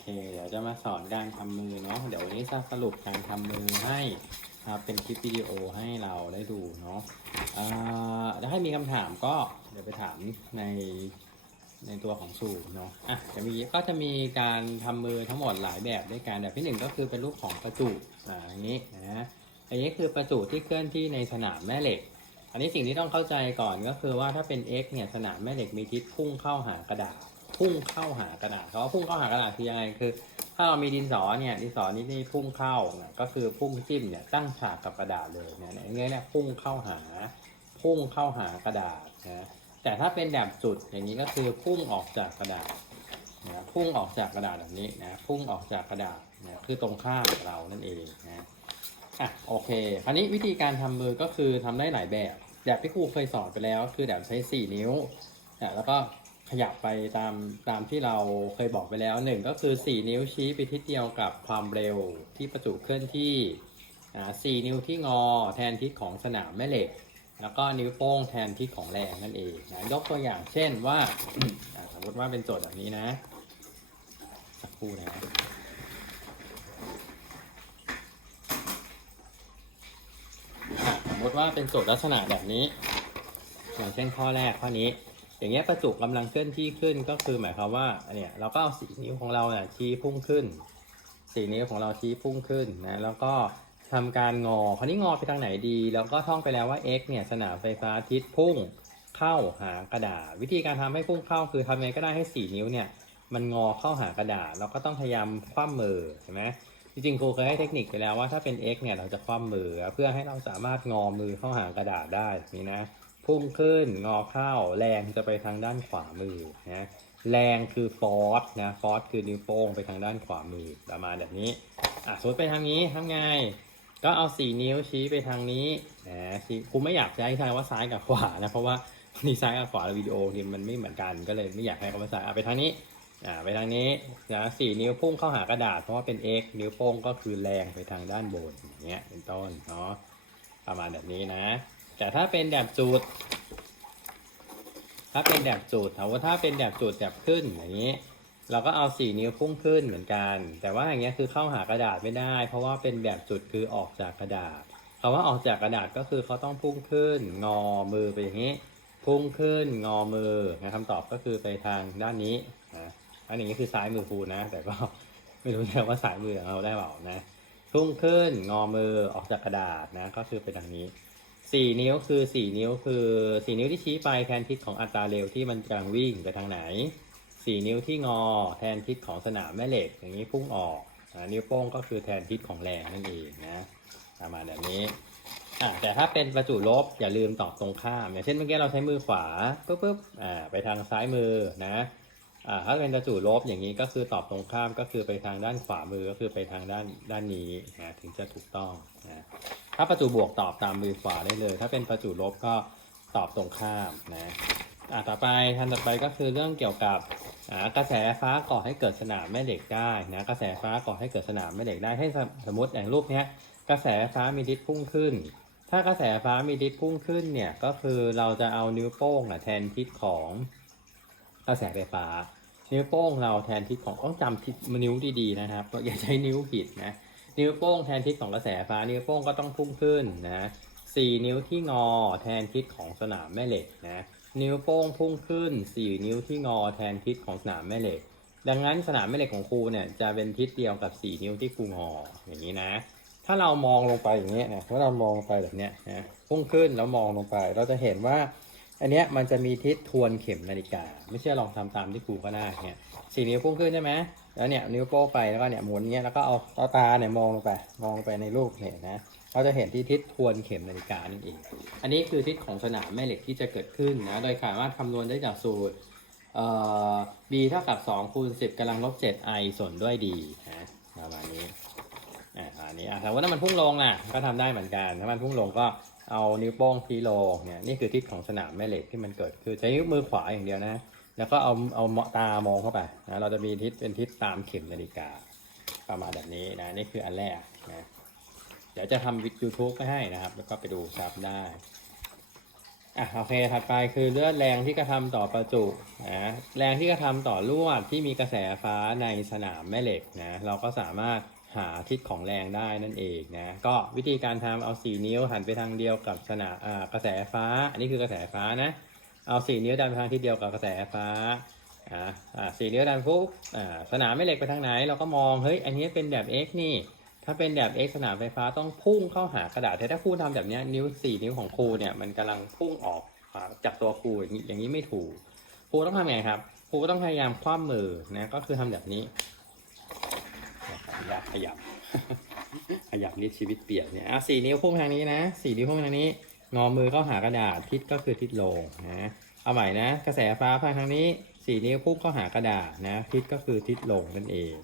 เค เดี๋ยวจะมาสอนการทำมือเนาะ เดี๋ยววันนี้จะสรุปการทำมือให้ครับเป็นคลิปวิดีโอให้เราได้ดูเนาะถ้าให้มีคำถามก็เดี๋ยวไปถามในในตัวของสูตรเนาะ อะ จะมีก็จะมีการทำมือทั้งหมดหลายแบบด้วยกัน แบบที่หนึ่งก็คือเป็นรูปของประจุอ่าอย่างนี้นะอันนี้คือประจุที่เคลื่อนที่ในสนามแม่เหล็ก อันนี้สิ่งที่ต้องเข้าใจก่อนก็คือว่าถ้าเป็น x เนี่ยสนามแม่เหล็กมีทิศพุ่งเข้าหากระดาษ พุ่งเข้าหากระดาษเขาว่าพุ่งเข้าหากระดาษคือยังไงคือ ถ้าเรามีดินสอเนี่ยดินสอนี้นี่พุ่งเข้าก็คือพุ่งจิ้มเนี่ยตั้งฉากกับกระดาษเลยเนี่ยอย่างเงี้ยเนี่ยพุ่งเข้าหา พุ่งเข้าหากระดาษนะแต่ถ้าเป็นแบบจุดอย่างนี้ก็คือพุ่งออกจากกระดาษนะพุ่งออกจากกระดาษแบบนี้นะพุ่งออกจากกระดาษนะคือตรงข้ามเรานั่นเองนะอะโอเค คราวนี้วิธีการทำมือก็คือทำได้หลายแบบ แบบที่ครูเคยสอนไปแล้ว คือแบบใช้ 4 นิ้วนะแล้วก็ ขยับไปตามตามที่เราเคยบอกไปแล้วหนึ่งก็คือ 4 นิ้วชี้ไปทิศเดียวกับความเร็วที่ประจุเคลื่อนที่อ่นิ้วที่งอแทนทิศของสนามแม่เหล็ก แล้วก็นิ้วโป้งแทนทิศของแรงนั่นเองนะยกตัวอย่างเช่นว่าสมมติว่าเป็นโจทย์แบบนี้นะ สักครู่นะสมมติว่าเป็นโจทย์ลักษณะแบบนี้อย่างเช่นข้อแรกข้อนี้ อย่างเงี้ยประจุกำลังเคลื่อนที่ขึ้นก็คือหมายความว่าเนี่ยเราก็เอาสีนิ้วของเราเนี่ยชี้พุ่งขึ้น สีนิ้วของเราชี้พุ่งขึ้นนะแล้วก็ทำการงอคราวนี้งอไปทางไหนดี แล้วก็ท่องไปแล้วว่า x เนี่ยสนามไฟฟ้าทิศพุ่งเข้าหากระดาษ วิธีการทำให้พุ่งเข้าคือทำยังไงก็ได้ให้สีนิ้วเนี่ยมันงอเข้าหากระดาษ เราก็ต้องพยายามคว่ำมือเห็นไหมจริงๆครูเคยให้เทคนิคไปแล้วว่าถ้าเป็น x เนี่ยเราจะคว่ำมือเพื่อให้เราสามารถงอมือเข้าหากระดาษได้นี่นะ พุ่งขึ้นงอเข้า แรงจะไปทางด้านขวามือนะแรงคือฟอร์สนะฟอร์สคือนิ้วโป้งไปทางด้านขวามือประมาณแบบนี้อะสมมติไปทางนี้ทำไงก็เอาสี่นิ้วชี้ไปทางนี้นะชี้ครูไม่อยากจะให้ใช้ว่าซ้ายกับขวานะเพราะว่านี่ซ้ายกับขวาวิดีโอนี่มันไม่เหมือนกันก็เลยไม่อยากให้เขามาใส่อะไปทางนี้อ่าไปทางนี้นะสี่นิ้วพุ่งเข้าหากระดาษเพราะว่าเป็น x นิ้วโป้งก็คือแรงไปทางด้านบนอย่างเงี้ยเป็นต้นเนาะประมาณแบบนี้นะ แต่ถ้าเป็นแบบจุดถ้าเป็นแบบจุดถามว่าถ้าเป็นแบบจุดแบบขึ้นอย่างนี้ เราก็เอาสี่นิ้วพุ่งขึ้นเหมือนกัน แต่ว่าอย่างเงี้ยคือเข้าหากระดาษไม่ได้ เพราะว่าเป็นแบบจุดคือออกจากกระดาษคำว่าออกจากกระดาษก็คือเขาต้องพุ่งขึ้น งอมือไปอย่างนี้ พุ่งขึ้นงอมือนะคำตอบก็คือไปทางด้านนี้นะอันนี้คือซ้ายมือครูนะ แต่ก็ไม่รู้จะว่าซ้ายมือของเราได้เปล่านะพุ่งขึ้นงอมือออกจากกระดาษนะ ก็คือเป็นทางนี้ สี่นิ้วคือสี่นิ้วคือสี่นิ้วที่ชี้ไปแทนทิศของอัตราเร็วที่มันกำลังวิ่งไปทางไหนสี่นิ้วที่งอแทนทิศของสนามแม่เหล็ก อย่างนี้พุ่งออกอนิ้วโป้งก็คือแทนทิศของแรงนั่นเองนะประมาณแบบนี้อ่าแต่ถ้าเป็นประจุลบอย่าลืมตอบตรงข้าม อย่างเช่นเมื่อกี้เราใช้มือขวาปุ๊บปุ๊บอ่าไปทางซ้ายมือนะอ่าถ้าเป็นประจุลบอย่างนี้ก็คือตอบตรงข้ามก็คือไปทางด้านขวามือก็คือไปทางด้านด้านนี้นะถึงจะถูกต้องนะ ถ้าประจุบวกตอบตามมือขวาได้เลย ถ้าเป็นประจุลบก็ตอบตรงข้ามนะอ่าต่อไปทันต่อไปก็คือเรื่องเกี่ยวกับกระแสฟ้าก่อให้เกิดสนามแม่เหล็กได้นะกระแสฟ้าก่อให้เกิดสนามแม่เหล็กได้ให้สมสมมติอย่างรูปนี้กระแสฟ้ามีทิศพุ่งขึ้น ถ้ากระแสฟ้ามีทิศพุ่งขึ้นเนี่ยก็คือเราจะเอานิ้วโป้งแทนทิศของกระแสไฟฟ้า นิ้วโป้งเราแทนทิศของต้องจำทิศนิ้วดีๆนะครับอย่าใช้นิ้วผิดนะ นิ้วโป้งแทนทิศของกระแสไฟฟ้า นิ้วโป้งก็ต้องพุ่งขึ้นนะสี่นิ้วที่งอแทนทิศของสนามแม่เหล็กนะนิ้วโป้งพุ่งขึ้นสี่นิ้วที่งอแทนทิศของสนามแม่เหล็ก ดังนั้นสนามแม่เหล็กของครูเนี่ยจะเป็นทิศเดียวกับสี่นิ้วที่ครูงออย่างนี้นะ ถ้าเรามองลงไปอย่างเงี้ยนะถ้าเรามองลงไปแบบเนี้ยนะพุ่งขึ้นแล้วมองลงไป เราจะเห็นว่าอันเนี้ยมันจะมีทิศทวนเข็มนาฬิกา ไม่เชื่อลองทำตามที่ครูก็ได้เนี่ย สี่นิ้วพุ่งขึ้นใช่ไหมแล้วเนี่ยนิ้วโป้งไปแล้วก็เนี่ยหมุนเนี้ยแล้วก็เอาเอาตาเนี่ยมองลงไปมองไปในรูปเนี่ยนะเราจะเห็นที่ทิศทวนเข็มนาฬิกานั่นเอง อันนี้คือทิศของสนามแม่เหล็กที่จะเกิดขึ้นนะโดยสามารถคำนวณได้จากสูตรเอ่อ b เท่ากับ2คูณ10กำลังลบ7 i ส่วนด้วย d นะประมาณนี้อ่าอันนี้อะแต่ว่าถ้ามันพุ่งลงน่ะก็ทำได้เหมือนกันถ้ามันพุ่งลงก็เอานิ้วโป้งทีลงเนี่ยนี่คือทิศของสนามแม่เหล็กที่มันเกิดคือใช้นิ้วมือขวาอย่างเดียวนะ แล้วก็เอาเอาตามองเข้าไปนะเราจะมีทิศเป็นทิศตามเข็มนาฬิกาประมาณแบบนี้นะนี่คืออันแรกนะเดี๋ยวจะทำวิดีโอทูบไปให้นะครับ แล้วก็ไปดูซับได้อะโอเคถัดไปคือเลือดแรงที่กระทำต่อประจุนะแรงที่กระทำต่อลวดที่มีกระแสฟ้าในสนามแม่เหล็กนะเราก็สามารถหาทิศของแรงได้นั่นเองนะก็วิธีการทำเอา 4 นิ้วหันไปทางเดียวกับสนามกระแสฟ้า อันนี้คือกระแสฟ้านะ เอา4นิ้วดันไปทางทิศเดียวกับกระแสฟ้าอ่าสี่นิ้วดันปุ๊บอ่าสนามแม่เหล็กไปทางไหน เราก็มองเฮ้ยอันนี้เป็นแบบ x นี่ ถ้าเป็นแบบ x สนามไฟฟ้าต้องพุ่งเข้าหากระดาษแต่ถ้าครูทำแบบนี้นิ้วสี่นิ้วของครูเนี่ยมันกำลังพุ่งออกจากตัวครูอย่างนี้อย่างนี้ไม่ถูกครูต้องทำไงครับครูก็ต้องพยายามคว่ำมือนะก็คือทำแบบนี้อยากขยับขยับนิดชีวิตเปลี่ยนเนี่ยอะสี่นิ้วพุ่งทางนี้นะสี่นิ้วพุ่งทางนี้ งอมือเข้าหากระดาษทิศก็คือทิศลงนะเอาใหม่นะ กระแสฟ้าพาทางนี้สี่นิ้วพุ่งเข้าหากระดาษนะทิศก็คือทิศลงนั่นเอง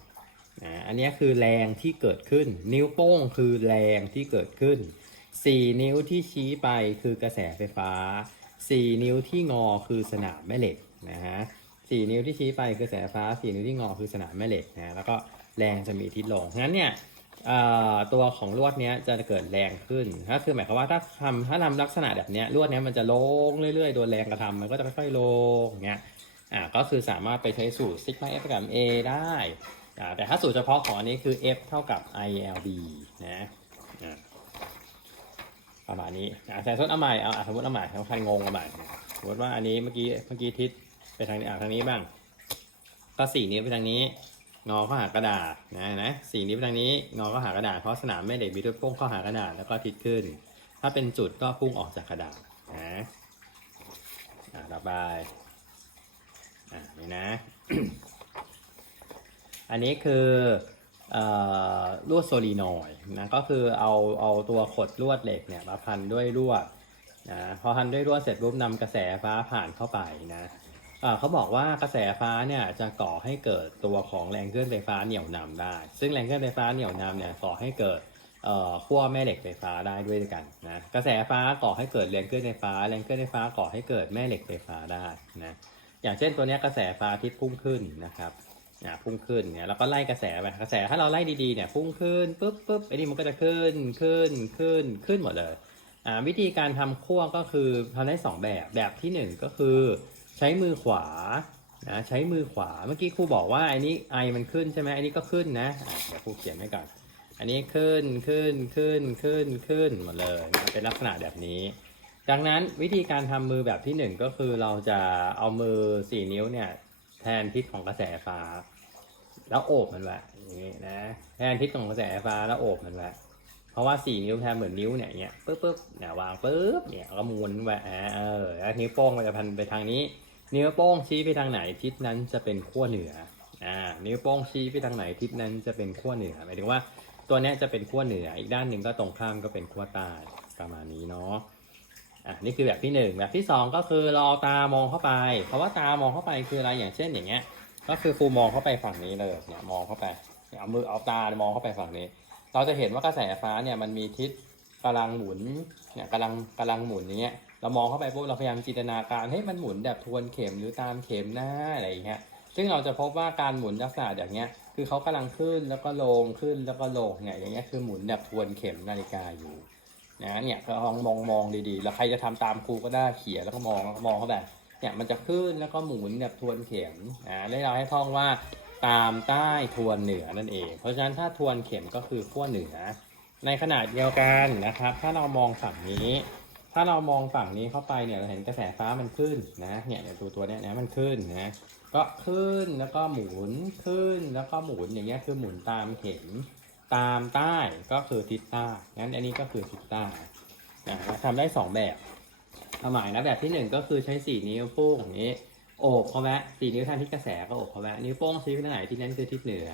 นะอันนี้คือแรงที่เกิดขึ้น นิ้วโป้งคือแรงที่เกิดขึ้น4นิ้วที่ชี้ไปคือกระแสไฟฟ้า4นิ้วที่งอคือสนามแม่เหล็กนะฮะ4นิ้วที่ชี้ไปคือกระแสไฟฟ้า4นิ้วที่งอคือสนามแม่เหล็กนะแล้วก็แรงจะมีทิศลงงั้นเนี่ย ตัวของลวดเนี้ยจะเกิดแรงขึ้นก็คือหมายความว่าถ้าทำถ้าทำลักษณะแบบเนี้ยลวดเนี้ยมันจะลงเรื่อยๆโดนแรงกระทำมันก็จะค่อยๆลงอย่างเงี้ยอ่าก็คือสามารถไปใช้สูตรซิกมาเอฟกับ A ได้อ่าแต่ถ้าสูตรเฉพาะของอันนี้คือ f เท่ากับ ilb นะประมาณนี้อ่าแต่สมมติเอาใหม่เอาสมมติเอาใหม่สำคัญงงเอาใหม่สมมติว่าอันนี้เมื่อกี้เมื่อกี้ทิศไปทางนี้อ่าทางนี้บ้างก็สี่นิ้ไปทางนี้ งอเข้าหากระดาษนะนะสี่นิ้วไปทางนี้งอเข้าหากระดาษเพราะสนามแม่เหล็กมีตัวโป้งเข้าหากระดาษแล้วก็ทิศขึ้น ถ้าเป็นจุดก็พุ่งออกจากกระดาษนะอ่าต่อไปอ่านี่นะ อันนี้คืออลวดโซลีนอยด์นะก็คือเอาเอาตัวขดลวดเหล็กเนี่ยมาพันด้วยลวดนะพอพันด้วยลวดเสร็จปุ๊บนำกระแสฟ้าผ่านเข้าไปนะ เขาบอกว่ากระแสฟ้าเนี่ยจะก่อให้เกิดตัวของแรงเคลื่อนไฟฟ้าเหนี่ยวนำได้ ซึ่งแรงเคลื่อนไฟฟ้าเหนี่ยวนำเนี่ยก่อให้เกิดขั้วแม่เหล็กไฟฟ้าได้ด้วยกันนะกระแสฟ้าก่อให้เกิดแรงเคลื่อนไฟฟ้าแรงเคลื่อนไฟฟ้าก่อให้เกิดแม่เหล็กไฟฟ้าได้นะอย่างเช่นตัวนี้กระแสฟ้าที่พุ่งขึ้นนะครับอะพุ่งขึ้นเนี่ยแล้วก็ไล่กระแสไปกระแสถ้าเราไล่ดีๆเนี่ยพุ่งขึ้นปุ๊บปุ๊บไอ้นี่มันก็จะขึ้นขึ้นขึ้นขึ้นหมดเลยวิธีการทำขั้วก็คือทำได้สองแบบแบบที่หนึ่งก็คือ ใช้มือขวานะใช้มือขวาเมื่อกี้ครูบอกว่าไอ้นี้ไอมันขึ้นใช่ไหมไอ้นี้ก็ขึ้นนะเดี๋ยวครูเขียนไว้ก่อนอันนี้ขึ้นขึ้นขึ้นขึ้นขึ้นหมดเลยมันเป็นลักษณะแบบนี้ ดังนั้นวิธีการทำมือแบบที่หนึ่งก็คือเราจะเอามือสี่นิ้วเนี่ยแทนทิศของกระแสฟ้า แล้วโอบมันไว้อย่างนี้นะแทนทิศของกระแสไฟฟ้าแล้วโอบมันไว้เพราะว่าสี่นิ้วแทนเหมือนนิ้วเนี่ยเงี้ยปึ๊บปึ๊บเนี่ยวางปึ๊บเนี่ยก็หมุนไว้อ่าเออแล้วนิ้วโป้งมันจะพันไปทางนี้ นิ้วโป้งชี้ไปทางไหนทิศนั้นจะเป็นขั้วเหนืออ่านิ้วโป้งชี้ไปทางไหนทิศนั้นจะเป็นขั้วเหนือหมายถึงว่าตัวนี้จะเป็นขั้วเหนือ อีกด้านหนึ่งก็ตรงข้ามก็เป็นขั้วใต้ประมาณนี้เนาะอะนี่คือแบบที่หนึ่งแบบที่สองก็คือเราเอาตามองเข้าไปเพราะว่าตามองเข้าไปคืออะไรอย่างเช่นอย่างเงี้ย ก็คือครูมองเข้าไปฝั่งนี้เลยเนี่ยมองเข้าไปเนี่ยเอามือเอาตามองเข้าไปฝั่งนี้ เราจะเห็นว่ากระแสฟ้าเนี่ยมันมีทิศกำลังหมุนเนี่ยกำลังกำลังหมุนอย่างเงี้ย เรามองเข้าไปปุ๊บเราพยายามจินตนาการให้ยมันหมุนแบบทวนเข็มหรือตามเข็มหน้าอะไรอย่างเงี้ยซึ่งเราจะพบว่าการหมุนลักษณะอย่างเงี้ย คือเขากำลังขึ้นแล้วก็ลงขึ้นแล้วก็ลงเนี่ยอย่างเงี้ยคือหมุนแบบทวนเข็มนาฬิกาอยู่นะเนี่ยก็ลองมองมองดีๆ แล้วใครจะทำตามครูก็ได้เขียนแล้วก็มองมองเข้าไปเนี่ยมันจะขึ้นแล้วก็หมุนแบบทวนเข็มนะได้เราให้ท่องว่าตามใต้ทวนเหนือนั่นเอง เพราะฉะนั้นถ้าทวนเข็มก็คือขั้วเหนือ ในขนาดเดียวกันนะครับ ถ้าเรามองฝั่งนี้ ถ้าเรามองฝั่งนี้เข้าไปเนี่ยเราเห็นกระแสฟ้ามันขึ้นนะเนี่ยตัวตัวเนี้ยนะมันขึ้นนะก็ขึ้นแล้วก็หมุนขึ้นแล้วก็หมุนอย่างเงี้ยคือหมุนตามเข็มตามใต้ก็คือทิศใต้งั้นอันนี้ก็คือทิศใต้นะทำได้สองแบบความหมายนะแบบที่หนึ่งก็คือใช้สีนิ้วโป้งอย่างนี้โอบเขาแวะสี่นิ้วแทนที่กระแสก็โอบเขาแวะนิ้วโป้งชี้ไปทางไหนที่นั่นคือทิศเหนือ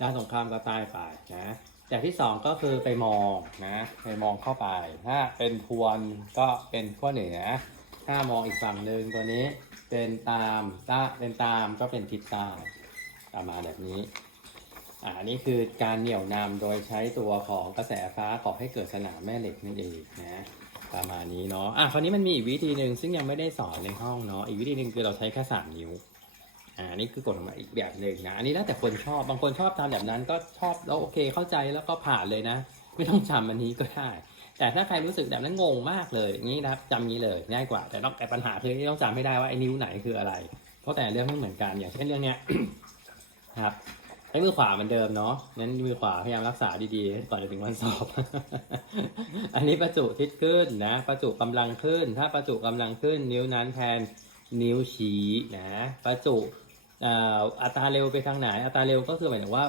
ด้านตรงข้ามก็ใต้ไปนะ แบบที่สองก็คือไปมองนะไปมองเข้าไป ถ้าเป็นทวนก็เป็นขั้วเหนือ ถ้ามองอีกฝั่งหนึ่งตัวนี้เป็นตามตาเป็นตามก็เป็นทิศใต้ประมาณแบบนี้อ่าอันนี้คือการเหนี่ยวนำโดยใช้ตัวของกระแสฟ้าก่อให้เกิดสนามแม่เหล็กนั่นเองนะประมาณนี้เนาะอะคราวนี้มันมีอีกวิธีหนึ่งซึ่งยังไม่ได้สอนในห้องเนาะอีกวิธีหนึ่งคือเราใช้แค่สามนิ้ว อ่านี่คือกฎออกมาอีกแบบหนึ่งนะอันนี้แล้วแต่คนชอบบางคนชอบทำแบบนั้นก็ชอบแล้วโอเคเข้าใจแล้วก็ผ่านเลยนะ ไม่ต้องจำอันนี้ก็ได้แต่ถ้าใครรู้สึกแบบนั้นงงมากเลยอย่างนี้นะครับจำนี้เลยง่ายกว่า แต่ต้องแต่ปัญหาคือต้องจำให้ได้ว่าไอ้นิ้วไหนคืออะไร เพราะแต่เรื่องไม่เหมือนกันอย่างเช่นเรื่องเนี้ยครับใช้มือขวาเหมือนเดิมเนาะนั้นมือขวาพยายามรักษาดีๆก่อนจะถึงวันสอบ อันนี้ประจุทิศขึ้นนะ ประจุกำลังขึ้น ถ้าประจุกำลังขึ้น นิ้วนั้นแทนนิ้วชี้นะ ประจุ อ่ออัตราเร็วไปทางไหน อัตราเร็วก็คือหมายถึงว่า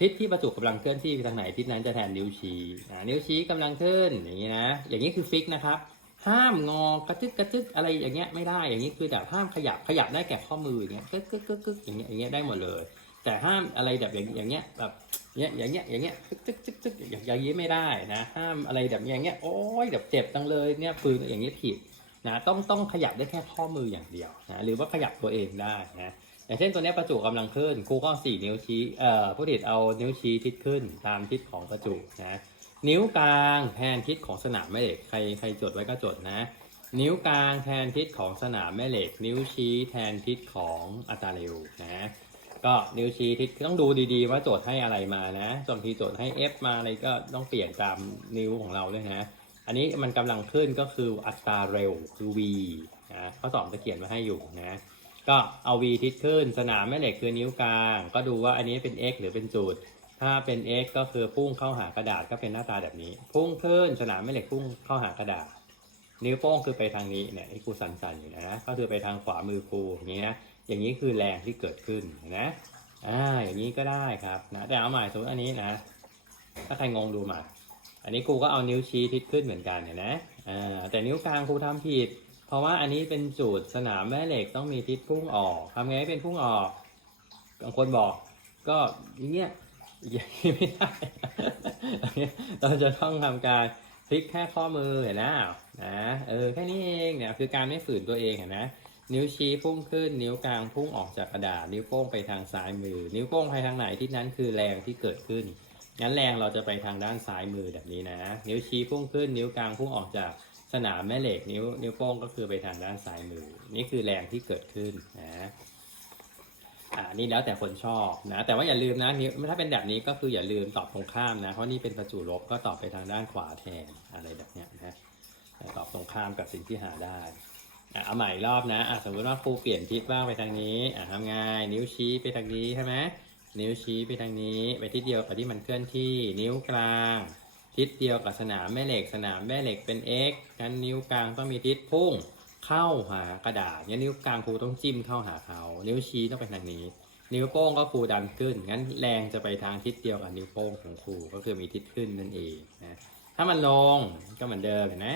ทิศที่ประจุกำลังเคลื่อนที่ไปทางไหนทิศนั้นจะแทนนิ้วชี้นิ้วชี้กำลังขึ้นอย่างนี้นะ อย่างนี้คือฟิกนะครับ ห้ามงอกระจึกกระจึกอะไรอย่างเงี้ยไม่ได้ อย่างนี้คือแบบห้ามขยับขยับได้แก่ข้อมืออย่างเงี้ยกึกกึกกึกกึกอย่างเงี้ยอย่างเงี้ยได้หมดเลย แต่ห้ามอะไรแบบอย่างอย่างเงี้ยแบบเงี้ยอย่างเงี้ยอย่างเงี้ยจึ๊กจึ๊กจึ๊กจึ๊กอย่างอย่างนี้ไม่ได้นะ ห้ามอะไรแบบอย่างเงี้ยโอ้ยแบบเจ็บจังเลยเนี่ยปืนอย่างเงี้ยผิดนะต้องต้องขยับได้แค่ข้อมืออย่างเดียวนะหรือว่าขยับตัวเองได้นะ อย่างเช่นตัวนี้ประจุกำลังขึ้นครูก็เอสี่นิ้วชี้เอ่อผู้ดิดเอานิ้วชี้ทิศขึ้นตามทิศของประจุนะนิ้วกลางแทนทิศของสนามแม่เหล็กใครใครจดไว้ก็จดนะ นิ้วกลางแทนทิศของสนามแม่เหล็ก นิ้วชี้แทนทิศของอัตราเร็วนะก็นิ้วชี้ทิศต้องดูดีๆว่าโจทย์ให้อะไรมานะบางทีโจทย์ให้ F มาอะไรก็ต้องเปลี่ยนตามนิ้วของเราด้วยนะ อันนี้มันกำลังขึ้นก็คืออัตราเร็วคือ v นะข้อสอบจะเขียนมาให้อยู่นะ ก็เอา v ทิศขึ้น สนามแม่เหล็กคือนิ้วกลาง ก็ดูว่าอันนี้เป็น x หรือเป็นจุด ถ้าเป็น x ก็คือพุ่งเข้าหากระดาษก็เป็นหน้าตาแบบนี้ พุ่งขึ้นสนามแม่เหล็กพุ่งเข้าหากระดาษ นิ้วโป้งคือไปทางนี้เนี่ยที่ครูสั่นๆอยู่นะ ก็คือไปทางขวามือครูอย่างนี้นะอย่างนี้คือแรงที่เกิดขึ้นนะอ่าอย่างนี้ก็ได้ครับนะแต่เอาใหม่สมมติอันนี้นะ ถ้าใครงงดูมา อันนี้ครูก็เอานิ้วชี้ทิศขึ้นเหมือนกันเห็นไหมอ่าแต่นิ้วกลางครูทำผิด เพราะว่าอันนี้เป็นสูตรสนามแม่เหล็กต้องมีทิศพุ่งออกทำไงให้เป็นพุ่งออกบางคนบอก ก็อย่างเงี้ยอย่างนี้ไม่ได้เราจะต้องทำการพลิกแค่ข้อมือเห็นไหมนะเออแค่นี้เองเนี่ยคือการไม่ฝืนตัวเองเห็นไหมนิ้วชี้พุ่งขึ้น นิ้วกลางพุ่งออกจากกระดาษ นิ้วโป้งไปทางซ้ายมือ นิ้วโป้งไปทางไหนที่นั้นคือแรงที่เกิดขึ้นงั้นแรงเราจะไปทางด้านซ้ายมือแบบนี้นะ นิ้วชี้พุ่งขึ้น นิ้วกลางพุ่งออกจาก สนามแม่เหล็กนิ้วนิ้วโป้งก็คือไปทางด้านซ้ายมือ นี่คือแรงที่เกิดขึ้นนะอ่านี่แล้วแต่คนชอบนะ แต่ว่าอย่าลืมนะนิ้วถ้าเป็นแบบนี้ก็คืออย่าลืมตอบตรงข้ามนะ เพราะนี่เป็นประจุลบก็ตอบไปทางด้านขวาแทนอะไรแบบเนี้ยนะตอบตรงข้ามกับสิ่งที่หาได้อะเอาใหม่รอบนะอะสมมติว่าครูเปลี่ยนทิศบ้างไปทางนี้อะทำไงนิ้วชี้ไปทางนี้ใช่ไหมนิ้วชี้ไปทางนี้ ไปทิศเดียวกับที่มันเคลื่อนที่นิ้วกลาง ทิศเดียวกับสนามแม่เหล็กสนามแม่เหล็กเป็น x งั้นนิ้วกลางต้องมีทิศพุ่งเข้าหากระดาษงั้นนิ้วกลางครูต้องจิ้มเข้าหาเขา นิ้วชี้ต้องไปทางนี้ นิ้วโป้งก็ครูดันขึ้น งั้นแรงจะไปทางทิศเดียวกับนิ้วโป้งของครูก็คือมีทิศขึ้นนั่นเองนะถ้ามันลงก็เหมือนเดิมเห็นไหม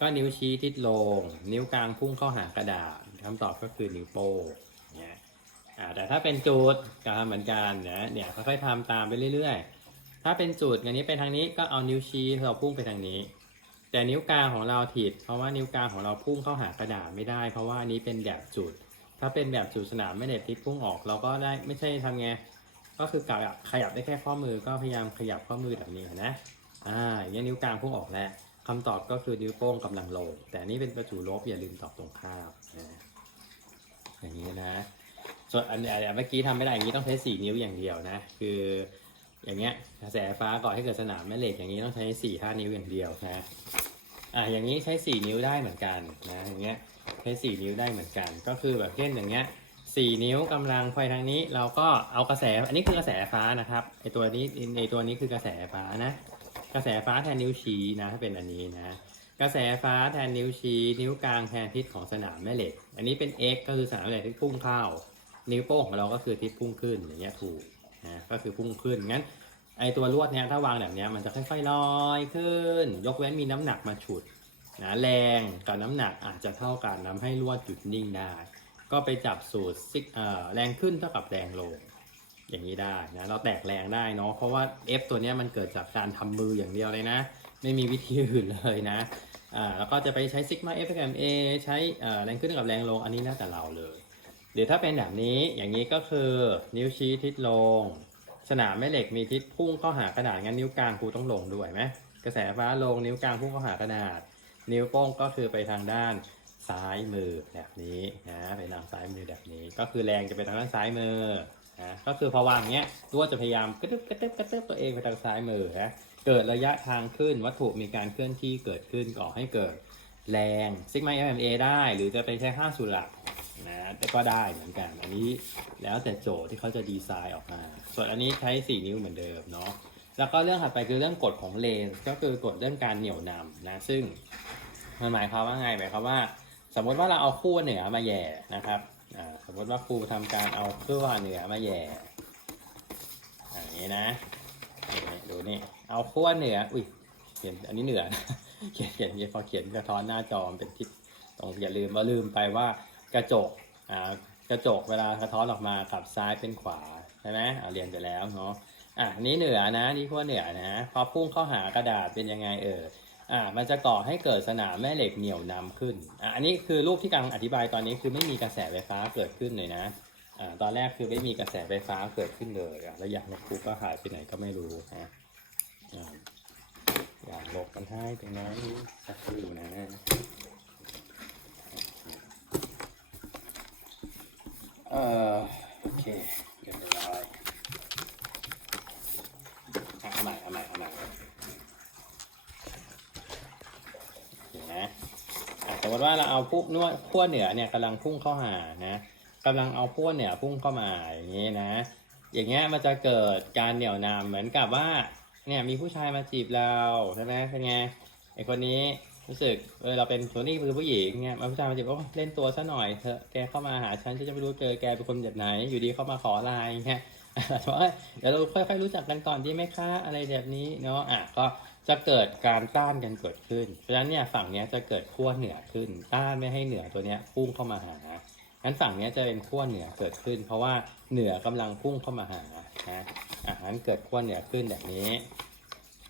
ก็นิ้วชี้ทิศลง นิ้วกลางพุ่งเข้าหากระดาษคำตอบก็คือนิ้วโป้งเนี่ยแต่ถ้าเป็นจุดก็เหมือนกันนะเนี่ยค่อยๆทำตามไปเรื่อยๆ ถ้าเป็นจุดอันนี้ไปทางนี้ก็เอานิ้วชี้เราพุ่งไปทางนี้ แต่นิ้วกลางของเราผิดเพราะว่านิ้วกลางของเราพุ่งเข้าหากระดาษไม่ได้ เพราะว่าอันนี้เป็นแบบจุด ถ้าเป็นแบบจุดสนามไม่เด็ดทิศพุ่งออกเราก็ได้ไม่ใช่ทำไงก็คือกับขยับได้แค่ข้อมือก็พยายามขยับข้อมือแบบนี้นะอ่าอย่างนี้นิ้วกลางพุ่งออกแล้วคำตอบก็คือนิ้วโป้งกำลังลงแต่นี้เป็นประจุลบอย่าลืมตอบตรงข้ามนะอย่างนี้นะส่วนอันอันเมื่อกี้ทำไม่ได้อย่างนี้ต้องใช้สี่นิ้วอย่างเดียวนะ คือ อย่างเงี้ยกระแสฟ้าก่อให้เกิดสนามแม่เหล็กอย่างนี้ต้องใช้สี่ห้านิ้วอย่างเดียวนะอ่าอย่างนี้ใช้สี่นิ้วได้เหมือนกันนะอย่างเงี้ยใช้สี่นิ้วได้เหมือนกัน ก็คือแบบเช่นอย่างเงี้ยสี่นิ้วกำลังไฟทางนี้เราก็เอากระแสอันนี้คือกระแสไฟนะครับไอตัวนี้ในตัวนี้คือกระแสฟฟ้านะกระแสฟ้าแทนนิ้วชี้นะถ้าเป็นอันนี้นะกระแสฟ้าแทนนิ้วชี้นิ้วกลางแทนทิศของสนามแม่เหล็ก อันนี้เป็น x ก็คือสนามแม่เหล็กที่พุ่งเข้า นิ้วโป้งของเราก็คือทิศพุ่งขึ้นอย่างเงี้ยถูก นะก็คือพุ่งขึ้นงั้นไอตัวลวดเนี้ยถ้าวางแบบเนี้ยมันจะค่อยๆลอยขึ้น ยกเว้นมีน้ำหนักมาฉุดนะแรงกับน้ำหนักอาจจะเท่ากันทำให้ลวดหยุดนิ่งได้ ก็ไปจับสูตรซิกเอ่อแรงขึ้นเท่ากับแรงลงอย่างนี้ได้นะเราแตกแรงได้เนาะเพราะว่า F ตัวเนี้ยมันเกิดจากการทำมืออย่างเดียวเลยนะ ไม่มีวิธีอื่นเลยนะอ่าแล้วก็จะไปใช้ซิกมา F กับ A ใช้เอ่อแรงขึ้นกับแรงลงอันนี้แล้วแต่เราเลย หรือถ้าเป็นแบบนี้อย่างนี้ก็คือนิ้วชี้ทิศลง สนามแม่เหล็กมีทิศพุ่งเข้าหากระดาษงั้นนิ้วกลางครูต้องลงด้วยไหมกระแสฟ้าลงนิ้วกลางพุ่งเข้าหากระดาษ นิ้วโป้งก็คือไปทางด้านซ้ายมือแบบนี้นะไปทางซ้ายมือแบบนี้ ก็คือแรงจะไปทางด้านซ้ายมือนะก็คือพอวางเงี้ยลวจะพยายามกระตึบกระตึบกระตึบตัวเองไปทางซ้ายมือนะเกิดระยะทางขึ้นวัตถุมีการเคลื่อนที่เกิดขึ้นก่อให้เกิดแรงซิกมา MMA ได้ หรือจะไปใช้5สูตรหลัก นะแต่ก็ได้เหมือนกัน อันนี้แล้วแต่โจทย์ที่เขาจะดีไซน์ออกมา ส่วนอันนี้ใช้ 4 นิ้วเหมือนเดิมเนาะแล้วก็เรื่องถัดไปคือเรื่องกฎของเลนส์ก็คือกฎเรื่องการเหนี่ยวนำนะซึ่งมันหมายความว่าไงหมายความว่า สมมติว่าเราเอาคู่เหนือมาแย่นะครับสมมติว่าครูทำการเอาคู่เหนือมาแย่อย่างนี้นะดูนี่เอาขั้วเหนืออุ้ยเขียนอันนี้เหนือเขียนเขียนพอเขียนสะท้อนหน้าจอเป็นทิศตรงอย่าลืมว่าลืมไปว่า กระจกอ่ากระจกเวลาสะท้อนออกมาขับซ้ายเป็นขวาใช่ไหมอ่าเรียนไปแล้วเนาะอะนี้เหนือนะนี่ขั้วเหนือนะพอพุ่งเข้าหากระดาษเป็นยังไงเอออะมันจะก่อให้เกิดสนามแม่เหล็กเหนี่ยวนำขึ้นอะอันนี้คือรูปที่กำลังอธิบายตอนนี้คือไม่มีกระแสไฟฟ้าเกิดขึ้นเลยนะอ่าตอนแรกคือไม่มีกระแสไฟฟ้าเกิดขึ้นเลยอะแล้วอย่างลบครูก็หายไปไหนก็ไม่รู้นะอ่าอย่างลบมันให้ตรงนั้นสักครู่นะ เออโอเคเรียบร้อยอะเอาใหม่เอาใหม่เอาใหม่เห็นไหมอะสมมติว่าเราเอาปุ๊บนวดขั้วเหนือเนี่ยกำลังพุ่งเข้าหานะกำลังเอาขั้วเหนือพุ่งเข้ามาอย่างนี้นะ อย่างเงี้ยมันจะเกิดการเหนี่ยวนำเหมือนกับว่าเนี่ยมีผู้ชายมาจีบเราใช่ไหมเป็นไงไอคนนี้ รู้สึกเออเราเป็นคนนี้คือผู้หญิงเนี่ยมาผู้ชายมาจีบโอ้เล่นตัวซะหน่อยเถอะแกเข้ามาหาฉันฉันจะไม่รู้เจอแกเป็นคนแบบไหน อยู่ดีเข้ามาขอไลน์อย่างเงี้ยว่าเดี๋ยวเราค่อยๆรู้จักกันก่อนดีไหมคะอะไรแบบนี้เนาะอะก็จะเกิดการต้านกันเกิดขึ้น เพราะฉะนั้นเนี่ยฝั่งเนี้ยจะเกิดขั้วเหนือขึ้น ต้านไม่ให้เหนือตัวเนี้ยพุ่งเข้ามาหางั้นฝั่งเนี้ยจะเป็นขั้วเหนือเกิดขึ้น เพราะว่าเหนือกำลังพุ่งเข้ามาหานะอะงั้นเกิดขั้วเหนือขึ้นแบบนี้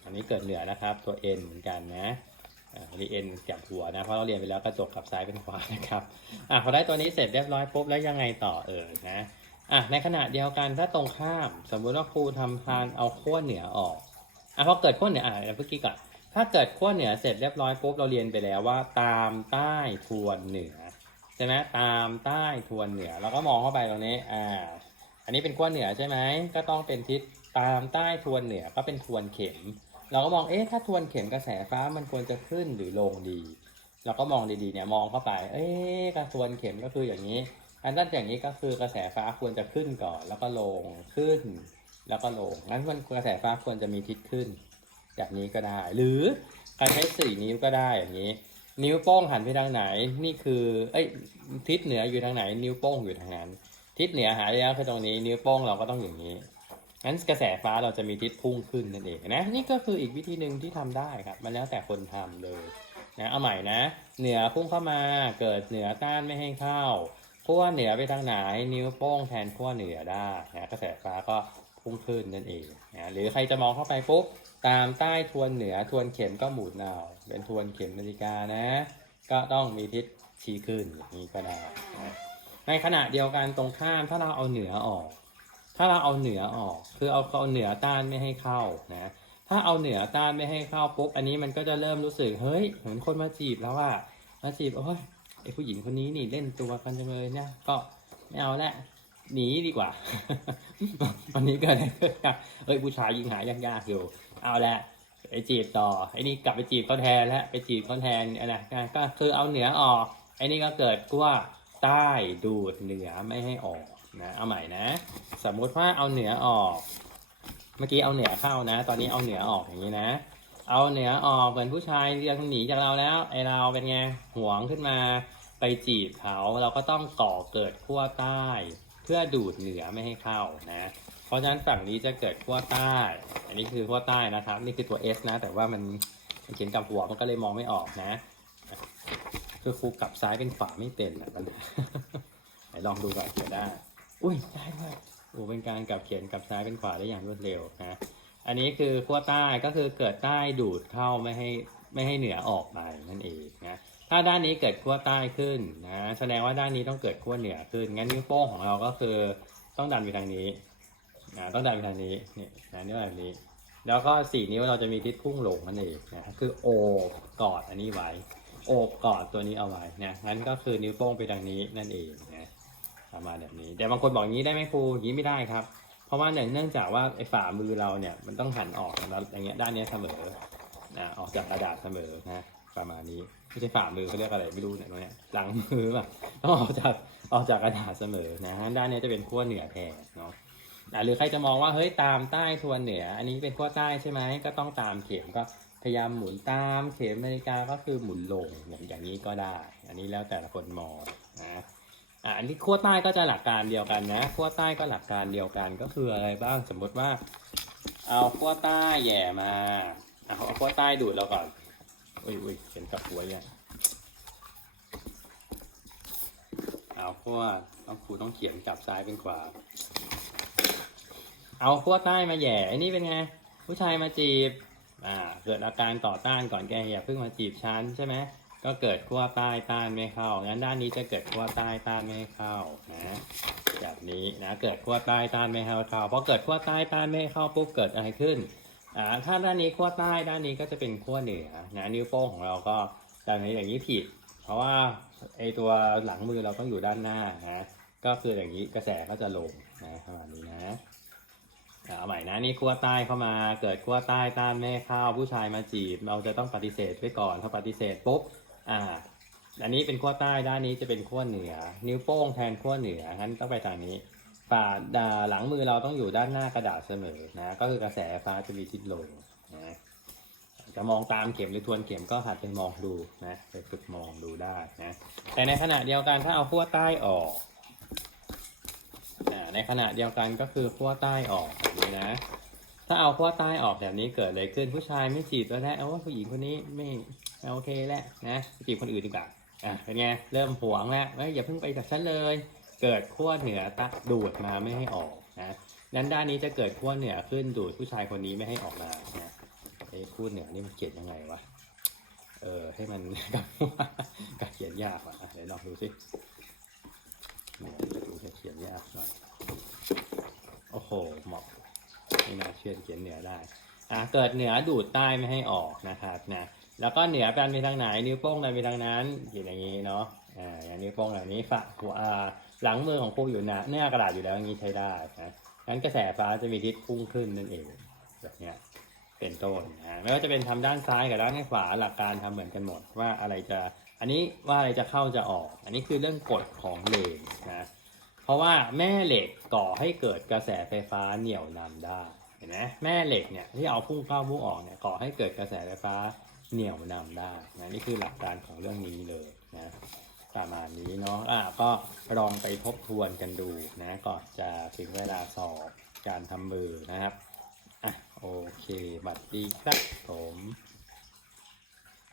อันนี้เกิดเหนือนะครับ ตัว n เหมือนกันนะ อ่าอันนี้ n กับหัวนะ เพราะเราเรียนไปแล้วกระจกกับซ้ายเป็นขวานะครับอะพอได้ตัวนี้เสร็จเรียบร้อยปุ๊บแล้วยังไงต่อเออนะอะในขณะเดียวกันถ้าตรงข้าม สมมุติว่าครูทำพานเอาขั้วเหนือออกอะพอเกิดขั้วเหนืออะเดี๋ยวเมื่อกี้ก่อนถ้าเกิดขั้วเหนือเสร็จเรียบร้อยปุ๊บเราเรียนไปแล้วว่า ตามใต้ทวนเหนือใช่ไหมตามใต้ทวนเหนือเราก็มองเข้าไปตรงนี้อ่าอันนี้เป็นขั้วเหนือใช่ไหมก็ต้องเป็นทิศตามใต้ทวนเหนือก็เป็นทวนเข็ม เราก็มองเอ๊ะถ้าทวนเข็มกระแสฟ้ามันควรจะขึ้นหรือลงดี เราก็มองดีๆเนี่ยมองเข้าไป เอ๊ะกระทวนเข็มก็คืออย่างนี้อันด้านอย่างนี้ก็คือกระแสฟ้าควรจะขึ้นก่อน แล้วก็ลงขึ้น แล้วก็ลงงั้นมันกระแสฟ้าควรจะมีทิศขึ้นแบบนี้ก็ได้ หรือใครใช้สี่นิ้วก็ได้อย่างนี้ นิ้วโป้งหันไปทางไหน นี่คือเอ้ยทิศเหนืออยู่ทางไหน นิ้วโป้งอยู่ทางนั้น ทิศเหนือหาได้แล้วคือตรงนี้ นิ้วโป้งเราก็ต้องอย่างนี้ งั้นกระแสฟ้าเราจะมีทิศพุ่งขึ้นนั่นเองนะนี่ก็คืออีกวิธีหนึ่งที่ทำได้ครับ มันแล้วแต่คนทำเลยนะเอาใหม่นะ เหนือพุ่งเข้ามาเกิดเหนือต้านไม่ให้เข้าขั้วเหนือไปทางไหนนิ้วโป้งแทนขั้วเหนือได้นะกระแสฟ้าก็พุ่งขึ้นนั่นเองนะหรือใครจะมองเข้าไปปุ๊บตามใต้ทวนเหนือทวนเข็มก็หมุนเอาเป็นทวนเข็มนาฬิกานะ ก็ต้องมีทิศชี้ขึ้นอย่างนี้ก็ได้นะในขณะเดียวกันตรงข้ามถ้าเราเอาเหนือออก ถ้าเราเอาเหนือออก คือเอาเอาเหนือต้านไม่ให้เข้านะ ถ้าเอาเหนือต้านไม่ให้เข้าปุ๊บอันนี้มันก็จะเริ่มรู้สึกเฮ้ยเหมือนคนมาจีบแล้วว่ามาจีบโอ้ยไอ้ผู้หญิงคนนี้นี่เล่นตัวกันจังเลยเนี่ยก็ไม่เอาละหนีดีกว่าวันนี้กิดอะไรขึ้นอะเฮ้ยผู้ชายยิงหายากๆอยู่ เอาละไปจีบต่อไอ้นี่กลับไปจีบเขาแทนแล้วไปจีบเขาแทนอะไรนะก็คือเอาเหนือออกไอ้นี่ก็เกิดกว่าใต้ดูดเหนือไม่ให้ออก นะเอาใหม่นะ สมมุติว่าเอาเหนือออก เมื่อกี้เอาเหนือเข้านะ ตอนนี้เอาเหนือออกอย่างนี้นะ เอาเหนือออกเหมือนผู้ชายยังหนีจากเราแล้วไอเราเป็นไงหวงขึ้นมาไปจีบเขาเราก็ต้องก่อเกิดขั้วใต้ เพื่อดูดเหนือไม่ให้เข้านะเพราะฉะนั้นฝั่งนี้จะเกิดขั้วใต้ อันนี้คือขั้วใต้นะครับ นี่คือตัว S นะ แต่ว่ามันเขียนกับหัวมันก็เลยมองไม่ออกนะคือครูกลับซ้ายเป็นขวาไม่เป็นนะปัญหาไหนลองดูก่อนเขียนได้ อุ้ยได้ด้วยโอ้เป็นการกลับเขียนกลับซ้ายเป็นขวาได้อย่างรวดเร็วนะ อันนี้คือขั้วใต้ก็คือเกิดใต้ดูดเข้าไม่ให้ไม่ให้เหนือออกไปนั่นเองนะ ถ้าด้านนี้เกิดขั้วใต้ขึ้นนะ แสดงว่าด้านนี้ต้องเกิดขั้วเหนือขึ้น งั้นนิ้วโป้งของเราก็คือต้องดันไปทางนี้นะต้องดันไปทางนี้นี่นะนิ้วแบบนี้ แล้วก็สี่นิ้วเราจะมีทิศพุ่งลงนั่นเองนะคือโอบกอดอันนี้ไว้ โอบกอดตัวนี้เอาไว้นะงั้นก็คือนิ้วโป้งไปทางนี้นั่นเองนะ ประมาณแบบนี้ แต่บางคนบอกงี้ได้ไหมครูงี้ไม่ได้ครับ เพราะว่าเนี่ยเนื่องจากว่าไอ้ฝ่ามือเราเนี่ยมันต้องหันออกแล้วอย่างเงี้ยด้านเนี้ยเสมอนะออกจากกระดาษเสมอนะประมาณนี้ไม่ใช่ฝ่ามือเขาเรียกอะไรไม่รู้เนี่ยตรงเนี้ยหลังมือแบบต้องออกจากออกจากกระดาษเสมอนะด้านเนี้ยจะเป็นขั้วเหนือแทนเนาะหรือใครจะมองว่าเฮ้ยตามใต้ทวนเหนือ อันนี้เป็นขั้วใต้ใช่ไหมก็ต้องตามเข็มก็พยายามหมุนตามเข็มนาฬิกาก็คือหมุนลงอย่างอย่างนี้ก็ได้ อันนี้แล้วแต่ละคนมองนะ อะอันนี้ขั้วใต้ก็จะหลักการเดียวกันนะขั้วใต้ก็หลักการเดียวกันก็คืออะไรบ้างสมมติว่า เอาขั้วใต้แย่มาเอาขั้วใต้ดูดเราก่อนอุ้ยอุ้ยเขียนกับหัวเนี่ยเอาขั้วต้องครูต้องเขียนกลับซ้ายเป็นขวา เอาขั้วใต้มาแย่ไอ้นี่เป็นไงผู้ชายมาจีบอ่าเกิดอาการต่อต้านก่อนแกอย่าเพิ่งมาจีบฉันใช่ไหม ก็เกิดขั้วใต้ต้านไม่เข้า งั้นด้านนี้จะเกิดขั้วใต้ต้านไม่เข้านะแบบนี้นะเกิดขั้วใต้ต้านไม่เข้าเข้าพอเกิดขั้วใต้ต้านไม่เข้าปุ๊บเกิดอะไรขึ้นอ่าถ้าด้านนี้ขั้วใต้ด้านนี้ก็จะเป็นขั้วเหนือนะนิ้วโป้งของเราก็ด้านนี้อย่างนี้ผิด เพราะว่าไอตัวหลังมือเราต้องอยู่ด้านหน้านะก็คืออย่างนี้กระแสก็จะลงนะประมาณนี้นะเอาใหม่นะนี่ขั้วใต้เข้ามาเกิดขั้วใต้ต้านแม่เข้าผู้ชายมาจีบ เราจะต้องปฏิเสธไว้ก่อนถ้าปฏิเสธปุ๊บ อ่า อันนี้เป็นขั้วใต้ด้านนี้จะเป็นขั้วเหนือ นิ้วโป้งแทนขั้วเหนืองั้นต้องไปทางนี้ฝ่าดาหลังมือเราต้องอยู่ด้านหน้ากระดาษเสมอนะ ก็คือกระแสไฟฟ้าจะมีทิศลงนะจะมองตามเข็มหรือทวนเข็มก็หัดไปมองดูนะไปฝึกมองดูได้นะแต่ในขณะเดียวกันถ้าเอาขั้วใต้ออกอ่าในขณะเดียวกันก็คือขั้วใต้ออกแบบนี้นะ ถ้าเอาขั้วใต้ออกแบบนี้เกิดอะไรขึ้นผู้ชายไม่จีบแล้วนะเอาว่าผู้หญิงคนนี้ไม่ โอเคแล้วนะจีบคนอื่นดีกว่าอะเป็นไงเริ่มหวงแล้วเอ้ยอย่าเพิ่งไปจากฉันเลย เกิดขั้วเหนือตะดูดมาไม่ให้ออกนะนั้นด้านนี้จะเกิดขั้วเหนือขึ้นดูดผู้ชายคนนี้ไม่ให้ออกมานะไอ้ขั้วเหนือนี่มันเขียนยังไงวะเออให้มันกับกับเขียนยากว่ะเดี๋ยวลองดูสิเนี่ยดูจะเขียนยากหน่อยโอ้โหเหมาะไม่น่าเชื่อเขียนเหนือได้อะเกิดเหนือดูดใต้ไม่ให้ออกนะครับนะ แล้วก็เหนือแปนไปทางไหน นิ้วโป้งดันไปทางนั้นอย่างนี้เนาะอ่าอย่างนิ้วโป้งแบบนี้ฝาหัวอ่าหลังมือของครูอยู่หน้าเนื้อกระดาษอยู่แล้วอย่างนี้ใช้ได้นะงั้นกระแสฟ้าจะมีทิศพุ่งขึ้นนั่นเองแบบเนี้ยเป็นต้นนะไม่ว่าจะเป็นทำด้านซ้ายกับด้านขวาหลักการทำเหมือนกันหมดว่าอะไรจะอันนี้ว่าอะไรจะเข้าจะออก อันนี้คือเรื่องกฎของเลนนะเพราะว่าแม่เหล็กก่อให้เกิดกระแสไฟฟ้าเหนี่ยวนำได้เห็นไหมแม่เหล็กเนี่ยที่เอาพุ่งเข้าพุ่งออกเนี่ยก่อให้เกิดกระแสไฟฟ้า เหนี่ยวนำได้นะนี่คือหลักการของเรื่องนี้เลยนะประมาณนี้เนาะอะก็ลองไปทบทวนกันดูนะก่อนจะถึงเวลาสอบการทำมือนะครับอะโอเค บัตรดีครับผม